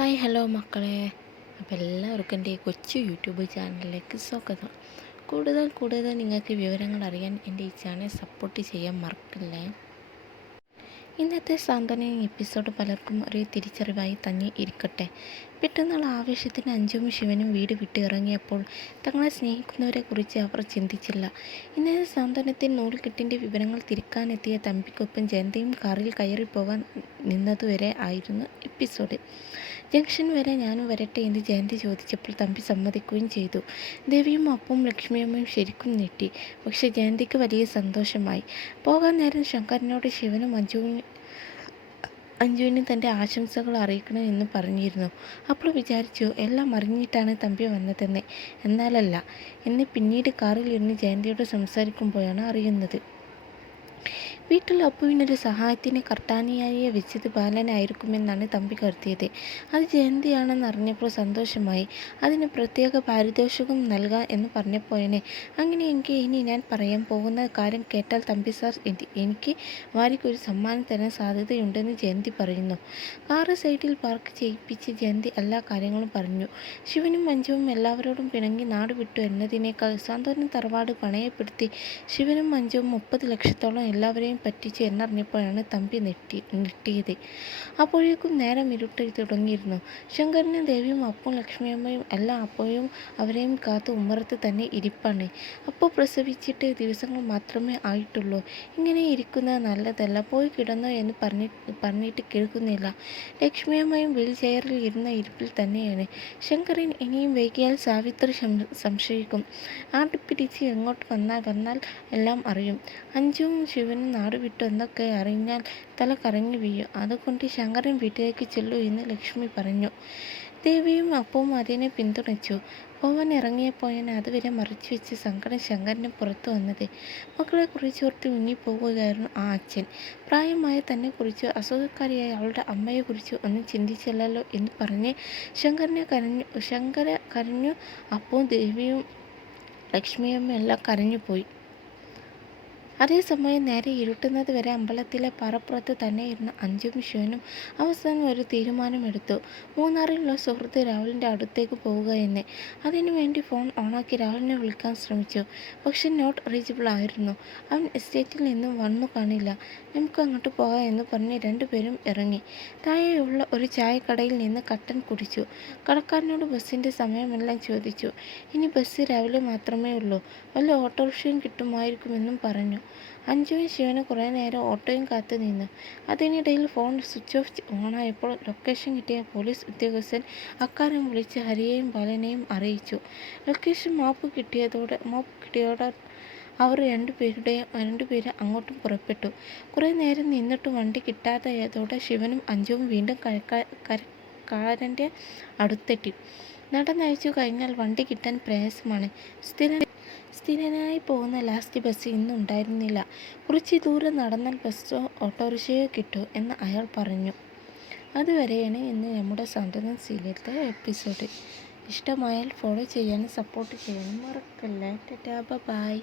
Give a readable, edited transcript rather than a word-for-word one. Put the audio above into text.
Hi hello മക്കളെ. അപ്പോൾ എല്ലാവർക്കും എൻ്റെ കൊച്ചു യൂട്യൂബ് ചാനലിലേക്ക് സ്വാഗതം. കൂടുതൽ നിങ്ങൾക്ക് വിവരങ്ങൾ അറിയാൻ എൻ്റെ ഈ ചാനൽ സപ്പോർട്ട് ചെയ്യാൻ മറക്കല്ലേ. ഇന്നത്തെ സാന്ത്വന എപ്പിസോഡ് പലർക്കും ഒരു തിരിച്ചറിവായി തന്നെ ഇരിക്കട്ടെ. പെട്ടെന്നുള്ള ആവേശത്തിന് അഞ്ജുവും ശിവനും വീട് വിട്ട് ഇറങ്ങിയപ്പോൾ തങ്ങളെ സ്നേഹിക്കുന്നവരെക്കുറിച്ച് അവർ ചിന്തിച്ചില്ല. ഇന്നത്തെ സാന്ത്വനത്തിൽ നൂൽകെട്ടിൻ്റെ വിവരങ്ങൾ തിരക്കാനെത്തിയ തമ്പിക്കൊപ്പം ജയന്തയും കാറിൽ കയറിപ്പോകാൻ നിന്നതുവരെ ആയിരുന്നു എപ്പിസോഡ്. ജംഗ്ഷൻ വരെ ഞാനും വരട്ടെ എന്ന് ജയന്തി ചോദിച്ചപ്പോൾ തമ്പി സമ്മതിക്കുകയും ചെയ്തു. ദേവിയും അപ്പവും ലക്ഷ്മിയമ്മയും ശരിക്കും ഞെട്ടി. പക്ഷെ ജയന്തിക്ക് വലിയ സന്തോഷമായി. പോകാൻ നേരം ശങ്കരനോട് ശിവനും അഞ്ജുവിന് തൻ്റെ ആശംസകൾ അറിയിക്കണം എന്ന് പറഞ്ഞിരുന്നു. അപ്പോൾ വിചാരിച്ചു എല്ലാം അറിഞ്ഞിട്ടാണ് തമ്പി വന്നതെന്ന്. എന്നാലല്ല എന്ന് പിന്നീട് കാറിലിരുന്ന് ജയന്തിയോട് സംസാരിക്കുമ്പോഴാണ് അറിയുന്നത്. വീട്ടിൽ അപ്പുവിനൊരു സഹായത്തിന് കർട്ടാനിയായെ വെച്ചത് ബാലനായിരിക്കുമെന്നാണ് തമ്പി കരുതിയത്. അത് ജയന്തിയാണെന്ന് അറിഞ്ഞപ്പോൾ സന്തോഷമായി. അതിന് പ്രത്യേക പാരിതോഷികം നൽകാം എന്ന് പറഞ്ഞപ്പോഴേ അങ്ങനെയെങ്കിൽ ഇനി ഞാൻ പറയാൻ പോകുന്ന കാര്യം കേട്ടാൽ തമ്പി സാർ എനിക്ക് വാരിക്കൊരു സമ്മാനം തരാൻ സാധ്യതയുണ്ടെന്ന് ജയന്തി പറയുന്നു. കാറ് സൈഡിൽ പാർക്ക് ചെയ്യിപ്പിച്ച് ജയന്തി എല്ലാ കാര്യങ്ങളും പറഞ്ഞു. ശിവനും മഞ്ജുവും എല്ലാവരോടും പിണങ്ങി നാട് വിട്ടു എന്നതിനേക്കാൾ സാന്ത്വനം തറവാട് പണയപ്പെടുത്തി ശിവനും മഞ്ജുവും 30 ലക്ഷത്തോളം എല്ലാവരെയും പറ്റിച്ചു എന്നറിഞ്ഞപ്പോഴാണ് തമ്പി ഞെട്ടിയത്. അപ്പോഴേക്കും നേരം ഇരുട്ടി തുടങ്ങിയിരുന്നു. ശങ്കരനും ദേവിയും അപ്പവും ലക്ഷ്മിയമ്മയും എല്ലാം അപ്പോഴും അവരെയും കാത്ത് ഉമ്മറത്ത് തന്നെ ഇരിപ്പാണ്. അപ്പോൾ പ്രസവിച്ചിട്ട് ദിവസങ്ങൾ മാത്രമേ ആയിട്ടുള്ളൂ. ഇങ്ങനെ ഇരിക്കുന്നത് നല്ലതല്ല, പോയി കിടന്നോ എന്ന് പറഞ്ഞിട്ട് കേൾക്കുന്നില്ല. ലക്ഷ്മിയമ്മയും വീൽ ചെയറിൽ ഇരുന്ന ഇരിപ്പിൽ തന്നെയാണ്. ശങ്കരൻ ഇനിയും വൈകിയാൽ സാവിത്രി സംശയിക്കും. ആട്ടിപ്പിടിച്ച് എങ്ങോട്ട് വന്നാൽ എല്ലാം അറിയും. അഞ്ജുവും ശിവനും നാട് വിട്ടു എന്നൊക്കെ അറിഞ്ഞാൽ തല കറങ്ങി വീഴും. അതുകൊണ്ട് ശങ്കരൻ വീട്ടിലേക്ക് ചെല്ലൂ എന്ന് ലക്ഷ്മി പറഞ്ഞു. ദേവിയും അപ്പവും അതിനെ പിന്തുണച്ചു. പോവാൻ ഇറങ്ങിയപ്പോഴാണ് അതുവരെ മറച്ചു വെച്ച് സങ്കടം ശങ്കരന് പുറത്തു വന്നത്. മക്കളെ കുറിച്ചോർത്ത് മിന്നിപ്പോവുകയായിരുന്നു ആ അച്ഛൻ. പ്രായമായ തന്നെക്കുറിച്ചോ അസുഖക്കാരിയായ അവളുടെ അമ്മയെക്കുറിച്ചോ ഒന്നും ചിന്തിച്ചില്ലല്ലോ എന്ന് പറഞ്ഞ് ശങ്കര കരഞ്ഞു. അപ്പവും ദേവിയും ലക്ഷ്മിയമ്മയും എല്ലാം കരഞ്ഞുപോയി. അതേസമയം നേരെ ഇരുട്ടുന്നത് വരെ അമ്പലത്തിലെ പാറപ്പുറത്ത് തന്നെ ഇരുന്ന അഞ്ജുവും ശിവനും അവസാനം ഒരു തീരുമാനമെടുത്തു. മൂന്നാറിലുള്ള സുഹൃത്ത് രാഹുലിൻ്റെ അടുത്തേക്ക് പോവുക എന്ന്. അതിനു വേണ്ടി ഫോൺ ഓണാക്കി രാഹുലിനെ വിളിക്കാൻ ശ്രമിച്ചു. പക്ഷെ നോട്ട് റീച്ചബിൾ ആയിരുന്നു. അവൻ എസ്റ്റേറ്റിൽ നിന്നും വന്നു കാണില്ല. നമുക്ക് അങ്ങോട്ട് പോകാം എന്ന് പറഞ്ഞ് രണ്ടുപേരും ഇറങ്ങി. താഴെയുള്ള ഒരു ചായക്കടയിൽ നിന്ന് കട്ടൻ കുടിച്ചു. കടക്കാരനോട് ബസ്സിൻ്റെ സമയമെല്ലാം ചോദിച്ചു. ഇനി ബസ് രാവിലെ മാത്രമേ ഉള്ളൂ, വല്ല ഓട്ടോറിക്ഷയും കിട്ടുമായിരിക്കുമെന്നും പറഞ്ഞു. അഞ്ജുവും ശിവനും കുറേ നേരം ഓട്ടോയും കാത്തു നിന്നു. അതിനിടയിൽ ഫോൺ സ്വിച്ച് ഓഫ് ഓണായപ്പോൾ ലൊക്കേഷൻ കിട്ടിയ പോലീസ് ഉദ്യോഗസ്ഥൻ അക്കാര്യം വിളിച്ച് ഹരിയെയും ബാലനെയും അറിയിച്ചു. ലൊക്കേഷൻ മാപ്പ് കിട്ടിയതോടെ അവർ രണ്ടുപേരും അങ്ങോട്ടും പുറപ്പെട്ടു. കുറേ നേരം നിന്നിട്ട് വണ്ടി കിട്ടാതായതോടെ ശിവനും അഞ്ജുവും വീണ്ടും കാരൻ്റെ അടുത്തെത്തി. നടന്നയച്ചു കഴിഞ്ഞാൽ വണ്ടി കിട്ടാൻ പ്രയാസമാണ്. സ്ഥിരനായി പോകുന്ന ലാസ്റ്റ് ബസ് ഇന്ന് ഉണ്ടായിരുന്നില്ല. കുറച്ച് ദൂരം നടന്നാൽ ബസ്സോ ഓട്ടോറിക്ഷയോ കിട്ടൂ എന്ന് അയാൾ പറഞ്ഞു. അതുവരെയാണ് ഇന്ന് നമ്മുടെ സാന്ത്വനം സീരിയലിലെ എപ്പിസോഡ്. ഇഷ്ടമായാൽ ഫോളോ ചെയ്യാനും സപ്പോർട്ട് ചെയ്യാനും മറക്കല്ല. ടാറ്റാ, ബൈ.